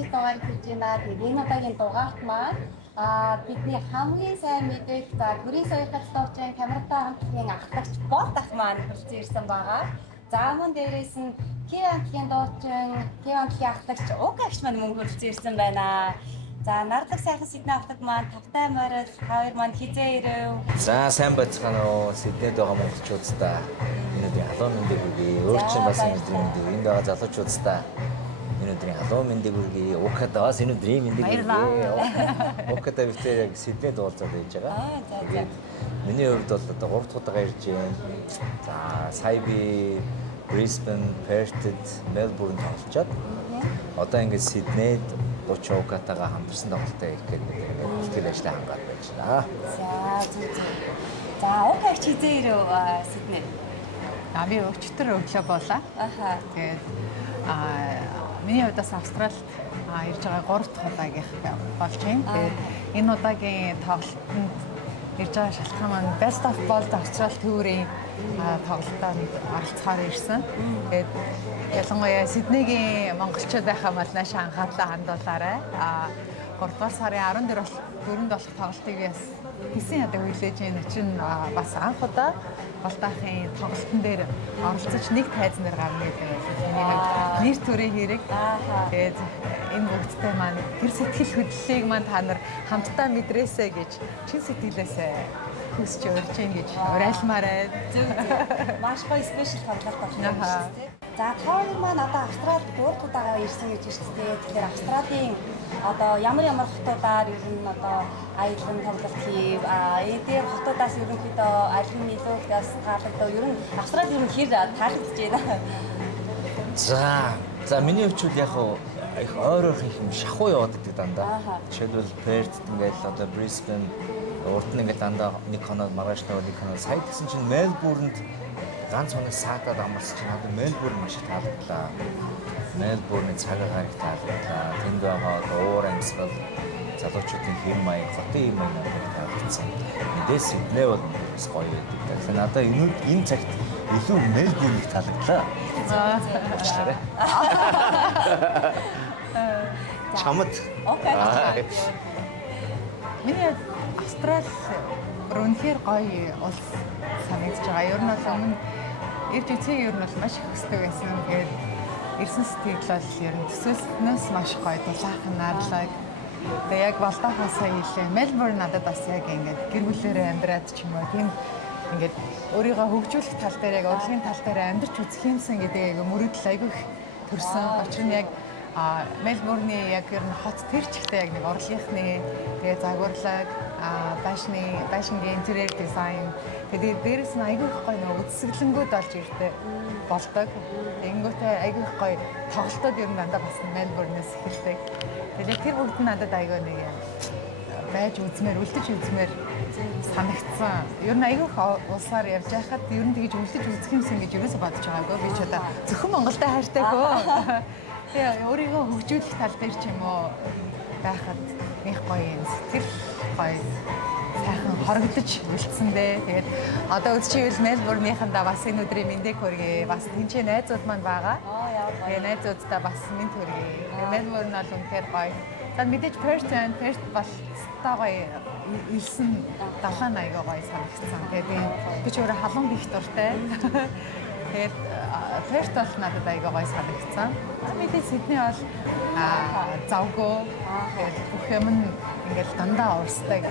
Өвчт дугаар хийж байна. Тэгээд энэ удаагийн дугаарт маань бидний хамгийн сайн мэдээж за төрийн соёлын дуучин камератай хамтлагийн ахлагч Болт ах маань хүрсэн ирсэн байгаа. За мөн дээрээс нь Киангийн дуучин, Киангийн ахлагч Угагч маань мөн хүрсэн ирсэн байна. За нардлаг сайхан Сидней автог маань тавтай морил хоёр маань хизээ ирэв. За сайн байцгаана уу Сиднейд байгаа монголчуудаа. Энэ өдрийн халуун мэндийг хүргэе. Өөр чинь бас энэ өдрийн мэндийг энд байгаа залуучуудаа энэ өдрийн халуун мэндийг хүргэе. Укадаас энэ өдрийн мэндийг хүргэе. Укада битээ яг Сиднейд уулзаад байж байгаа. Тэгээд миний хувьд бол одоо 3 дахь удаа ирж байна. За сая би Brisbane, Perth, Melbourne тоглолцоод одоо ингээд Сиднейд Укатагаа хамтарсан тоглолтоо их гэдэг бэлтгэл ажлаа хангаад байж байна. За зүг. За Угагч хизээ ирэв Сидней. Би өчтөр өглөө болоо. Тэгээд миний хувьд бас Австралид ирж байгаа 3 дахь удаагийнх болж байна. Тэгээд энэ удаагийн тоглолтод ирж байгаа шалтгаан маань Best of Bold Австрали төвөрийн тоглолтод оролцохоор ирсэн. Тэгээд ялангуяа Сиднейгийн монголчууд байхаа бол наашаа анхаарлаа хандуулаарай. 3 дугаар сарын 14-нд болох тоглолтыг бас хийсэн ядаг хүлээж байна. Учир нь бас анх удаа Болтаахын тоглолтын дээр оролцож нэг тайзан дээр гарна гэдэг байна. Нэр төрийн хэрэг. Тэгээд энэ бүгдтэй маань тэр сэтгэл хөдлөлийг маань та нар хамтдаа мэдрээсэй гэж чин сэтгэлээсээ хүсч урьж гин гэж уриалмаар байна. Маш гоё спешиал тоглолт болно шүү дээ. За тоор маань одоо Австралид 3 дахь удаага ирсэн гэж байна шүү дээ. Тэгэхээр Австралийн одоо ямар хотуудаар ер нь одоо аялан тоглолт хийв. Эдгээр хотуудаас ерөнхийдөө аль нь илүү бас таалагдав. Ер нь Австрали ер нь хэр таалагдж байна. За миний хувьд яг их ойрох юм шахуу яваад гэдэг дандаа. Жишээлбэл Perth ингээд одоо Brisbane урд нь ингээд дандаа нэг хоног маргааш нэг хоног сая гэсэн чинь Melbourne-д ганц хоног саатаад амарч чинь одоо Melbourne маш их таалагдлаа. Melbourne-ийн цаг агаар их таалагдлаа. Тэнд байгаа уур амьсгал залуучуудын хэм маяг, хотын хэм маяг надад таалагдсан. Мэдээс Сидней бол бас гоё байдаг. Тэгэхээр надад энэ цагт илүү Melbourne-ийг таалагдлаа. Уучлаарай. Чамд. Окей. Миний Австрали үнэхээр гоё улс санагдаж байгаа. Ер нь бол өмнө ирж үзэх ер нь бол маш их хүсдэг байсан. Тэгээд ирсэн сэтгэл бол ер нь төсөөлснөөс маш гоё дулаахан наарлаг. Тэгээд яг Болтаахаас хэлээ. Мельбурн надад бас яг ингээд гэр бүлээрээ амьдраад ч юм уу тийм ингээд өөрийгөө хөгжүүлэх тал дээр яг урлагийн тал дээр амьдарч үзэх юмсан гэдэг яг мөрөдөл айгүй төрсөн. Учир нь яг Мельбурны яг ер нь хот тэр чигтээ яг нэг урлагийнхны тэгээ загварлаг байшингийн интерьер дизайн тэгээд дээрэс нь айгүй их гоё нэг үсгэлэнгүүд олж ирдэг болдог. Тэнгүүтээ айгүй их гоё тоглолтууд ер нь дандаа бас Мельбурнээс эхэлдэг. Тэгээд тэр бүгд надад айгүй нэг юм байж үзмээр, үлдэж үзмээр санагдсан. Ер нь айгүй их улсаар явж байхад ер нь тэгж үлдэж үзэх юмсан гэж ерөөсө бодож байгаагүй. Би ч одоо зөвхөн Монголдөө хайртай хөө. Тэгээ өөрийгөө хөгжүүлэх тал дээр ч юм уу байхад их гоё юм. Сэтгэл гоё сайхан хоригдож үлдсэндээ. Тэгээд одоо үзчихвэл Мельбурнийхандаа бас энэ өдрийн мэндийг хүргэе. Бас тэнцээ найзууд маань байгаа. Тэгээ найзуудтай бас мэнд хүргэе. Мельбурн бол үнэхээр гоё. За мэдээж Perth бол та гоё илсэн далайн аяга гоё санагдсан. Тэгээд би ч өөрөө халуун гих дуртай. Тэгээд Perth бол надад аяга гоё санагдсан. Мэдээж Сидней бол завгүй. Тэгээд бүх юм ингээл дандаа уурсдаг.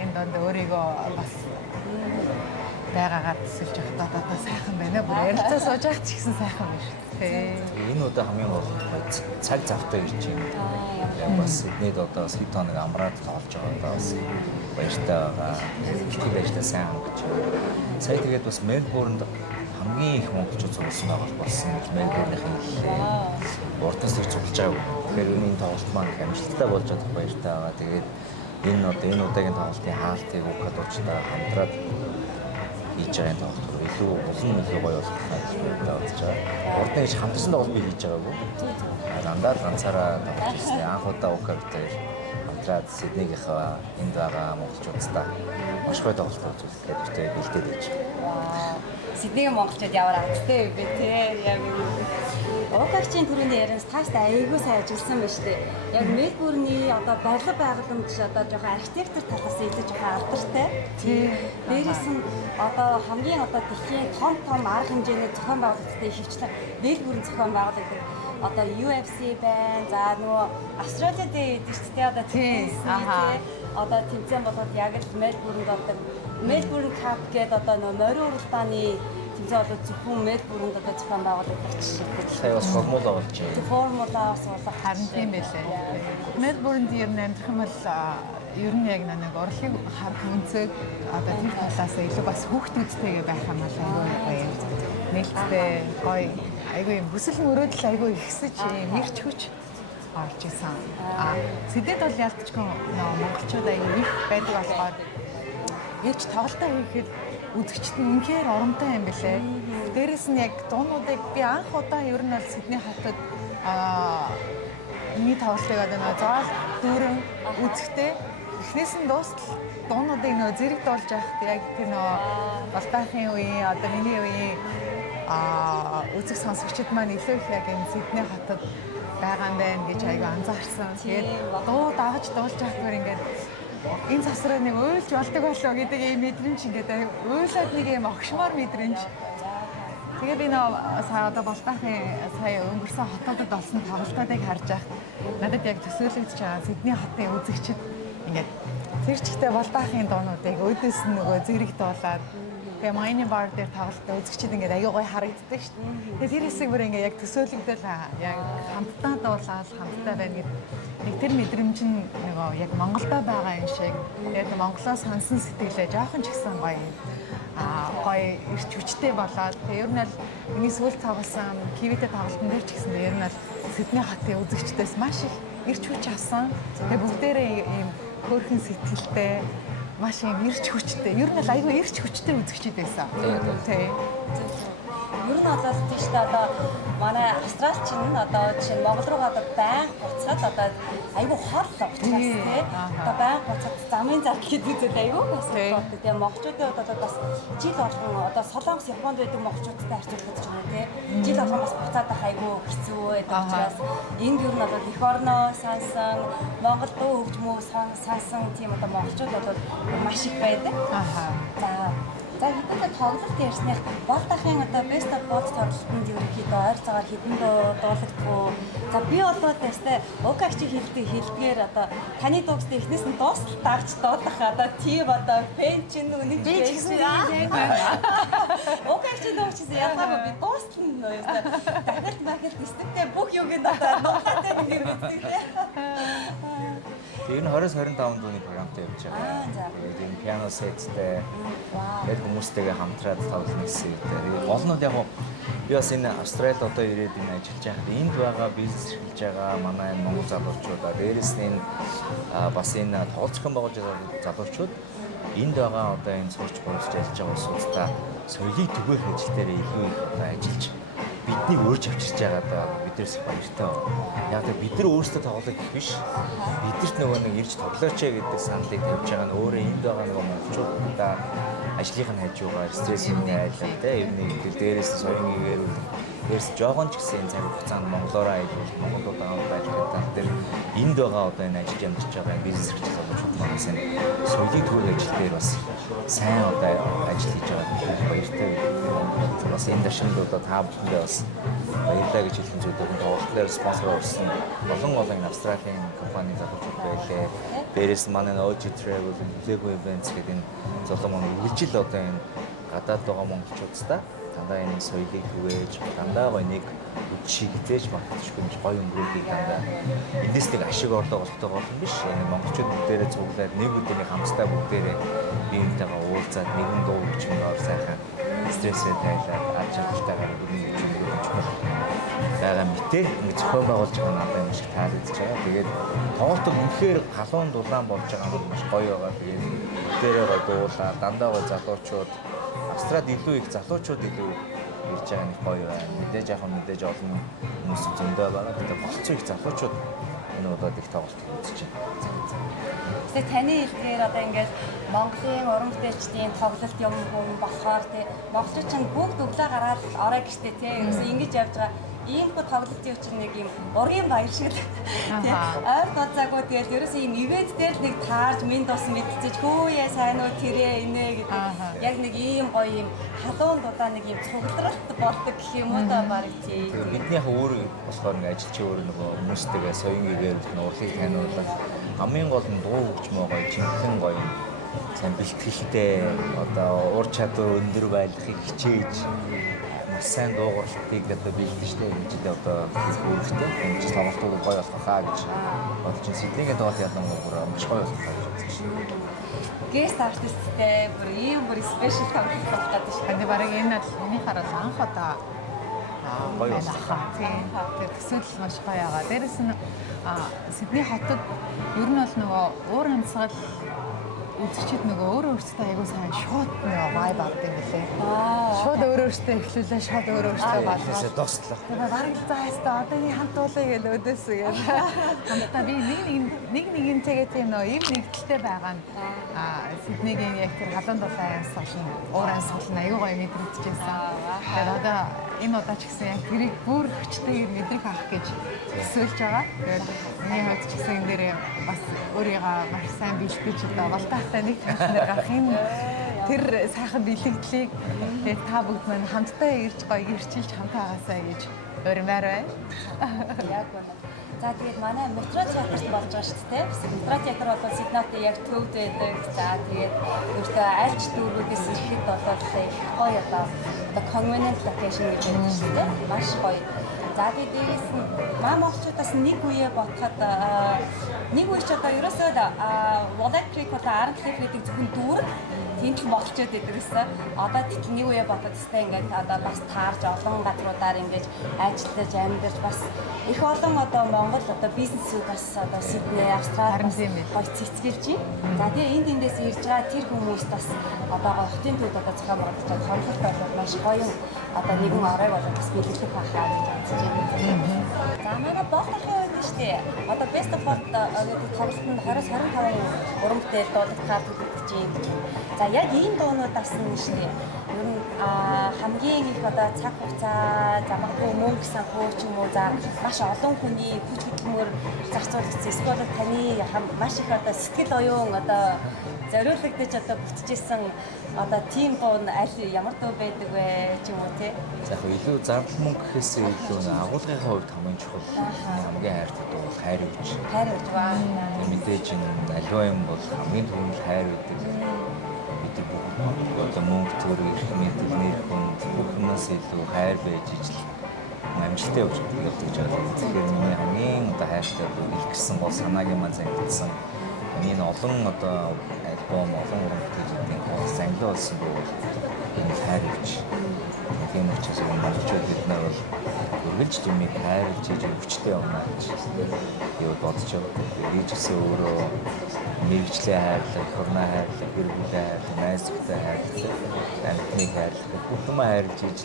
Энэ донд өөрийгөө бас байгаагаар төсөлж явах одоо сайхан байна. Бүр ярилцаа сууж явах ч гэсэн сайхан байна шүү дээ. Энэ удаа хамгийн гол цаг завтай ирж байна. Яг бас Сиднейд одоо бас хэд хоног амраад тоглож байгаа бас баяртай байгаа. Сэтгэл ажлаа сайн хангаж байгаа. Сая тэгээд бас Мельбурнд хамгийн их монголчууд зурсан байгаа болсон гэж Мельбурнийхэн урдаас их цуглаж байгаа. Тэгэхээр энэ тоглолт маань их амжилттай болж байгаа баяртай байгаа. Тэгээд энэ удаагийн тоглолтын хаалтыг Укадуучтай хамтраад хийж байгаа тоглолт илүү олон илүү гоё болох гэж бодож байгаа. Урд нь хамтарсан тоглолт би хийж байгаагүй. Дандаа ганцаараа тоглож ирсэн. Анх удаа Укадтай хамтраад Сиднейгийнхаа энд байгаа монголчуудтай маш гоё тоглолт үзүүлэх гэж бэлдээд байж байгаа. Сиднейгийн монголчууд ямар аттай вэ те яг Угагч Окагчийн түрүүний ярианс тааштай айгүй сайн ажилласан байна шүү дээ. Яг Мельбурний одоо барилга байгууламж одоо жоохон архитектор талаас илүү жоохон алдартай. Дээрээс нь одоо хамгийн одоо дэлхийн том арга хэмжээний зохион байгуулагчдын хөвчлэн Мельбурн зохион байгуулагч одоо UFC байна. За нөгөө Австралийн дээр шүү дээ одоо тийм одоо тэмцээн болоод яг л Мельбурнд одоо Мельбурн Cup гэдэг одоо нөгөө морин уралдааны тэмцээн болоод зөвхөн Мельбурнд одоо зохион байгуулагч шилдэг. Сая бас формула болж байна. Тэг формула бас харин тийм байлээ. Мельбурнд ер нь амьдрах юм бол ер нь яг нэг урлагийг харах үнцэг одоо тэр талаас илүү бас хүүхдүүдтэйгээ байх юм аа айгүй гоё. Нээлттэй гоё айгүй юм хүсэл мөрөөдөл айгүй ихсэж юм ирч хүч орж исэн. Сэдэд бол ялцчгүй монголчууд айгүй их байдаг болохоор яаж тоглолтоо хийхэд үзэгчд нь үнэхээр оромтой юм бэлээ. Дээрээс нь яг дуунуудыг би анх удаа ер нь бол Сидней хотод миний тоглолтыг одоо нэг заал дүүрэн үзэхдээ эхнээс нь дуустал дуунуудыг нөө зэрэг дуулж байхад яг тэр нөө Балдаахын үеийн одоо миний үеийн үзэг сонсогчид маань илүү их яг энэ Сидней хотод байгаа юм байна гэж айгүй анзаарсан. Тэгээд дуу дагаж дуулж байхдаа ингээд энэ засраа нэг уйлж болдог болоо гэдэг ийм мэдрэмж ингээд уйлаад нэг ийм огшмоор мэдрэмж. Тэгээ би нөө одоо Балдаахын сая өнгөрсөн хотодод болсон тоглолтуудыг харж байхад надад яг төсөөлөгдөж байгаа Сидней хотын үзэгчид ингээд тэр чигтээ Балдаахын дуунуудыг өөдөөс нь нөгөө зэрэг дуулаад тэгээ майны бар дээр тоглолтоо үзэгчид ингээд аягүй гоё харагддаг шүү дээ. Тэгээ тэр хэсэг бүр ингээд яг төсөөлөгдөл яг хамтдаа дуулаад хамтдаа байна гэдэг нэг тэр мэдрэмж нь нөгөө яг Монголдо байгаа юм шиг. Тэгээд Монголоо сонсон сэтгэлээ жоохон ч гэсэн гоё гоё ирч хүчтэй болоод тэгээ ер нь л миний сүүл тоглосон кивитэй тоглолтын дээр ч гэсэн ер нь л Сидней хотын үзэгчдээс маш их ирч хүч авсан. Тэгээ бүгдээрээ ийм хөөрхөн сэтгэлтэй маш юм ирч хүчтэй. Ер нь л айгүй ирч хүчтэй үзэгчд байсан. Тийм. Ер нь бол тийш та одоо манай австралч нь одоо жишээ нь Монгол руу одоо байнга буцаад одоо айгүй хол учраас тий одоо байнга буцаад замын зардал гэдэг үзэл айгүй бас болдог. Тэгээ монголчуудын одоо бас жил болгон одоо Солонгос Японд байдаг монголчуудтай харьцуулахад ч юм уу тий жил болгон бас буцаад байх айгүй хэцүү байдаг учраас энд ер нь одоо эх орноо сансан Монгол дуу хөгжмөө сансан тийм одоо монголчууд одоо маш их байдаг. За хэдэн тоглолт ярьснах Балдаахын одоо Best of Both тоглолтод ерөнхийдөө ойр цагаар хэдэн дуулагдав. За би одоо тэстэй Окагчийн хэлдгээр одоо таны дуугстай эхнээс нь дуустал дагч дуудах одоо тийм одоо фэн чинь үнэн би ч гэсэн Окагчийн дуугчээс ялгаагүй би дуустал нь дахиад дахиад тэстэй бүх юуг нь одоо дуулаатай нэг юм үзтээ. Тэр нь 20-25 дууны програмтай явж байгаа. Тэгээд энэ пиано сеттэй яг хүмүүстэйгээ хамтраад тоглоно гэсэн юм. Гол нь яг би бас энэ Австралид одоо ирээд энэ ажиллаж байхад энд байгаа бизнес эрхэлж байгаа манай Монгол залуучуудаа дээрээс нь энэ бас энэ тоглоцхон байгуулж байгаа залуучууд энд байгаа одоо энэ сурч болж ажиллаж байгаа улсуудаа соёлыг түгээх ажил дээр илүү их ажиллаж биднийг өөрч авчирч байгаад биднээс их баяртай байна. Яг бид нар өөрсдөө тоглох гэх биш. Бидэрт нөгөө нэг ирж тоглооч гэдэг сандыг тавьж байгаа нь өөрөө энд байгаа нөгөө монголчуудаа ажлынх нь хажуугаар стрессийн айлаа те ер нь дээрээс соёлын гээрүүл дээрээс жоохон ч гэсэн цаг хугацаанд монголоор айлуул монголуудаа байлгах тал дээр энд байгаа одоо энэ ажил ямжиж байгаа бизнес эрхлэл залуучууд манаас энэ соёлын төвийн ажил дээр бас сайн одоо ажил хийж байгаа баяртай байна. Бас энэ дашиндуудаа та бүхэндээ бас баярлалаа гэж хэлэх зүйлүүд нь тоглолтоор спонсор болсон олон Австралийн компани залуучууд байлээ. Дээрээс нь манай OG Travel, Lego Events гэдэг энэ золон маань үргэлжил одоо энэ гадаад байгаа монголчуудаа дандаа энэ соёлыг түгээж дандаа гоё нэг үчиг зээж магтчихгүй гоё өнгөрөөдгийг дандаа эндээс нэг ашиг орлого олохтой болно биш. Энэ монголчууд бүгдээрээ цуглаад нэг өдрийн хамтдаа бүгдээрээ биентэйгээ уулзаад нэгэн дуу хөгжмөөр сайхан стрессээ тайлаад аж аргалтайгаар бүгд байгаа мэтээ ингэ зохион байгуулж байгаа надад маш их таалагдж байгаа. Тэгээд тоглолт үнэхээр халуун дулаан болж байгаа нь маш гоё байгаа. Тэгээд бүгдээрээ гоё дуулаа дандаа гоё залуучууд Австралид илүү их залуучууд илүү ирж байгаа нь гоё байна. Мэдээж олон хүмүүс зөндөө байгаа. Тэгээд болцсон их залуучууд энэ удаад их тоглолт үзэж байна. Тэгээ таны хэлдгээр одоо ингээд Монголын уран бүтээлчдийн тоглолт юм болохоор тий монголчууд ч бүгд өглөө гараад орой гэжтэй тий ерөөсөө ингэж явж байгаа ийм хөө тоглолтын учраас нэг юм ургийн баяр шиг л тий ойр гоцаагүй тэгэл ерөөсөө ийм ивент дээр нэг таарж минь дус мэдчихэж хөөе сайн уу тэрэ инэ гэдэг яг нэг ийм гоё ийм халуун дудаа нэг ийм цугларалт болдог гэх юм уу та барыг тий Бидний өөр болохоор нэг ажилчин өөр нөгөө хүмүүстэйгээ соён гэгээр урлыг таниулах хамгийн гол нь дуу хөгжмөө гоё жинхэнэ гоё сайн бэлтгэлтэй одоо уур чадвар өндөр байхыг хичээж маш сайн дуугарлалтыг одоо бэлдэж штэ ингэж одоо үүрэгтэй ингэж тоглолтууд гоё болох хаа гэж бодож байна. Сиднейгээ тоглолт ялангуяа маш гоё болох хаа гэж үзэж байна. гест артисттэй бүр ийм бүр спешиал тоглолт болох гэдэг шүү. Ханди барыг энэ л миний хараад анх удаа Гоё байна хаа. Тийм. Тэр төсөөлөл маш гоё байгаа. Дээрэс нь Сидней хотод ер нь бол нөгөө уур амьсгал үзэгчид нөгөө өөрөө өөрсдөө аягүй сайн шууд нөгөө vibe авдаг юм билээ. Шууд өөрөө өөрсдөө эхлүүлээ, шууд өөрөө өөрсдөө болоо. Тэсээ дуслах. Тэгээ бараг заастаа одоо нэг хамт уулаа гэж өдөөсөө гэж. Хамтдаа би нэг нэгнтэйгээ тийм нөө ийм нэгдэлтэй байгаа нь Сиднейгийн яг тэр халуун дулаан амьсгал нь уур амьсгал нь аягүй гоё мэдрэгдэжсэн. Тэгээд одоо энэ удаа ч гэсэн яг тэрийг бүр хүчтэйгээр мэдрэх авах гэж төсөөлж байгаа. Тэгээд миний хувьд ч гэсэн энэ дээр бас өөрийгөө маш сайн бэлтгэж одоо болтойтой нэг танхимаар гарах юм тэр сайхан бэлэгдлийг тэгээд та бүгд маань хамтдаа ирж гоё гэрчилж хамтаагаасаа гэж уримаар байна. Яг байна. За тэгээд манай метро театрт болж байгаа шүү дээ. Метро театр бол Сиднейтэй яг төвд байдаг. За тэгээд өөртөө альч дүүрүүдээс ирэхэд бол их гоё одоо convenient location гэж байдаг шүү дээ. Маш гоё. За тэгээд дээрээс нь монголчуудаас нэг үе бодоход нэг үе ч одоо ерөөсөө Walnut Creek одоо Аран Клиф гэдэг зөвхөн дүүрэг тийм ч монголчууд байдаг гэсэн. Одоо тэгэхээр нэг үе бодоход тест ингээд одоо бас таарж олон газруудаар ингээд ажиллаж амьдарч бас их олон одоо Монгол одоо бизнесүүд бас одоо Сидней, Австрали гоё цэцгэлж байна. За тэгээ энд эндээс ирж байгаа тэр хүмүүс бас одоо хотын төвд одоо зохион байгуулж байгаа концерт бол маш гоё одоо нэгэн оройг болоод бас бэлтгэх байхаа гэж бодож байна. За манай боолтын хувьд шүү дээ. Одоо Best of Bolt гэдэг тоглолтод 20-25 уран бүтээл дуулах карт үлдэж байна. За яг ийм дуунуудаас нь шүү дээ. Ер нь хамгийн их одоо цаг хугацаа, за магадгүй мөнгө санхүү ч юм уу за маш олон хүний хүч хөдөлмөр зарцуулагдсан. Эсвэл таны маш их одоо сэтгэл оюун одоо зориулагдаж одоо бүтчихсэн одоо тийм дуу нь аль ямар дуу байдаг вэ ч юм уу тий. За яг илүү зардал мөнгө гэхээсээ илүү агуулгын хувьд хамгийн чухал хамгийн хайртай дуу бол хайр өгч. Хайр өгч баа. Мэдээж энэ аливаа юм бол хамгийн түрүүнд хайр өгдөг. Бид бүгд одоо мөнгө төгрөг мэднэр хүнд бүхнээс илүү хайр байж ижил амжилттай явж байгаа. Тэгэхээр миний хамгийн одоо хайртай дуу илгэсэн гол санаагийн маань зангидсан. Энэ олон одоо альбом олон уран бүтээлүүдийн гол зангид болсон дуу энэ хайр өгч. Тийм учраас энэ монголчууд бид нар бол үргэлж дэмий хайрлж иж өвчтэй явна гэж юу бодож байгаа. Ээжээсээ өөрөө мэрэгчлээ хайрлах, их орноо хайрлах, гэр бүлээ хайрлах, найз нөхдөд хайрлах, амьтныг хайрлах, бүх юм хайрлж иж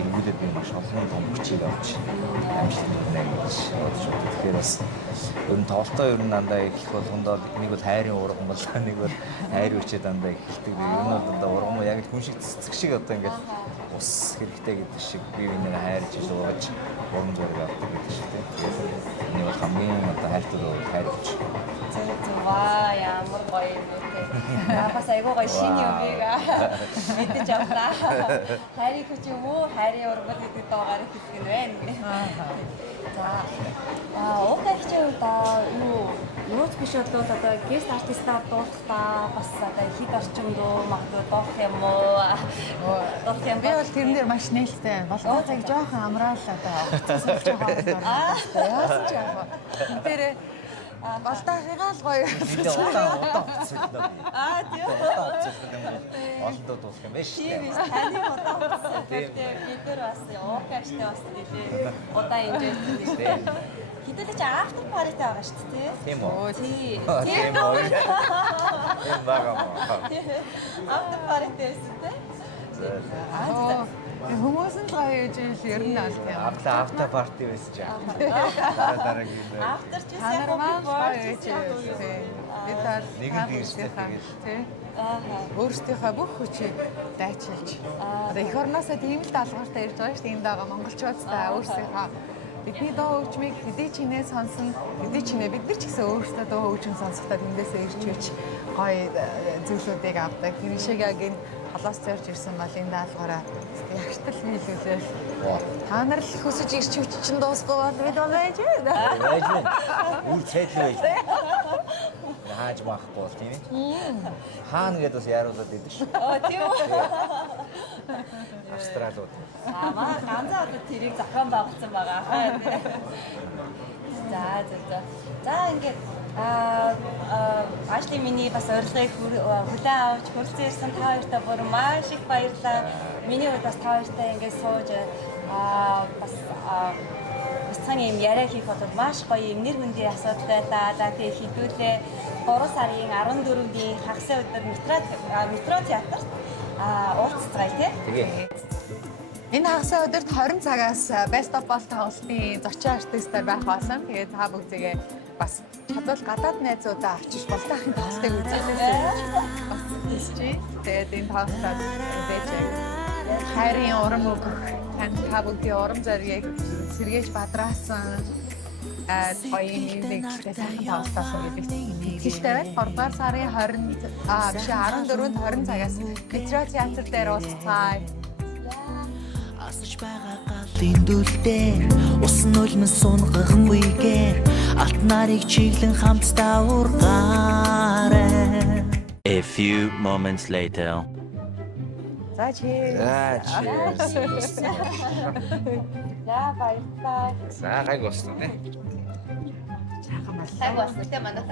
эргүүлээд би маш олон том хүчийг авч амжилт хүнэ гэж бодож байна. Тэгэхээр бас ер нь тоглолтоо ер нь дандаа их болгондоо нэг бол хайрын урган бол нэг бол хайр өчөө дандаа эхэлдэг. Ер нь бол дандаа урган яг л хүн шиг цэцэг шиг одоо ингээл ус хэрэгтэй гэдэг шиг бие биенээ хайрж иж ууж уран зориг авдаг гэдэг шиг тийм. Энэ бол хамгийн одоо хайртай хайрч. Ваа ямар гоё юм бэ. Бас айгуу гоё шинэ юмыг мэдэж авлаа. Хайрын хүч юм уу? Хайрын ургал гэдэг дуугаар хэлдэг нь байна. За уугайч та юуч биш одоо гест артистаар дуулахдаа бас одоо хэд орчим дуу магадгүй дуулах юм уу? Дуулах юм. Би бол тэрэн дээр маш нээлттэй байна. Болтоо цаг жоохон амраал одоо хуцаас жоохон яасан ч яг. Тэр болтоохыгаа л гоё. Удаан хуцалдаа. Тийм. Олдоо дуулах юм биш. Тийм биш. Таны удаан хуцалдаа. Бид нар бас уугайчтай бас нэлээ удаан инженер тийм. Хэдүүлээ after party байгаа шүү дээ. Тийм үү? Тийм. Тийм үү? Тийм байгаа мó. After party гэсэн тийм. Хүмүүс нь гоё гэж ер нь аль тийм. Авто парти байсан ч аа. Дараагийн After чи Та нар сайн маань гоё гоё гэж тийм. Бид бол нэгэн дээрстэй тэгэл. тийм. Аа. Өөрсдийнхөө бүх хүчийг дайчилж. Одоо эх орноосоо тийм л даалгавартай ирж байгаа шүү дээ. Энд байгаа монголчуудтай өөрсдийнхөө бидний дуу хөгжмийг хэдий ч инээ сонсон, хэдий ч инээ бид нар ч гэсэн өөрсдөө дуу хөгжим сонсохдоо тэндээсээ ирж үуч гоё зүйлүүдийг авдаг. Тэр шиг яг энэ холоос зорж ирсэн бол энэ даалгавраа ягштал биелүүлээл. Та нар л хүсэж ирч үуч чинь дуусгүй бол бид бол байж байна. Байж байна. Үр цайдлаа байж байна. Хааж маахгүй бол тийм ээ. Хаана гэдээ бас яаруулаад идэв шүү. Тийм үү? Австралиуд. Маа ганцаа одоо тэрийг зохион байгуулсан байгаа. За ингээд Ашли миний бас урилгыг хүлээн авч хүрэлцэн ирсэн та хоёртай бүр маш их баярлалаа. Миний хувьд бас та хоёртай ингээд сууж бас бяцхан юм яриа хийх бол маш гоё юм нэр хүндийн асуудал байлаа. За тэгээ хідүүлээ 3 сарын 14-ний хагас өдөр метро театрт уулзцгаая тий. Тэгээ. Энэ хагас өдөрт 20 цагаас Best of All тоглолтын зочин артистаар байх басан. Тэгээд та бүгдээ бас чадвал гадаад найзуудаа авчиж болтойхын тоглолтыг үзүүлээсэй гэж бас хэлж байна. Тэгээд энэ тоглолтод дэжиг хайрын урам өгөх тань та бүгдийн урам зориг сэргээж бадраасан гоё нэг сайхан тоглолтоос гэдэг итгэжтэй байна. 3 дугаар сарын 14-нд 20 цагаас Метро театр дээр уулзцгаая. Асаж байгаа галын дүлдээр усан нулимс сунгахан үегээр алт нарыг чиглэн хамтдаа ургаарай. A few moments later. За cheers. Cheers. За баярлалаа. За гайг болсон тий. Сайхан байна. Сайн болсон тийм манай.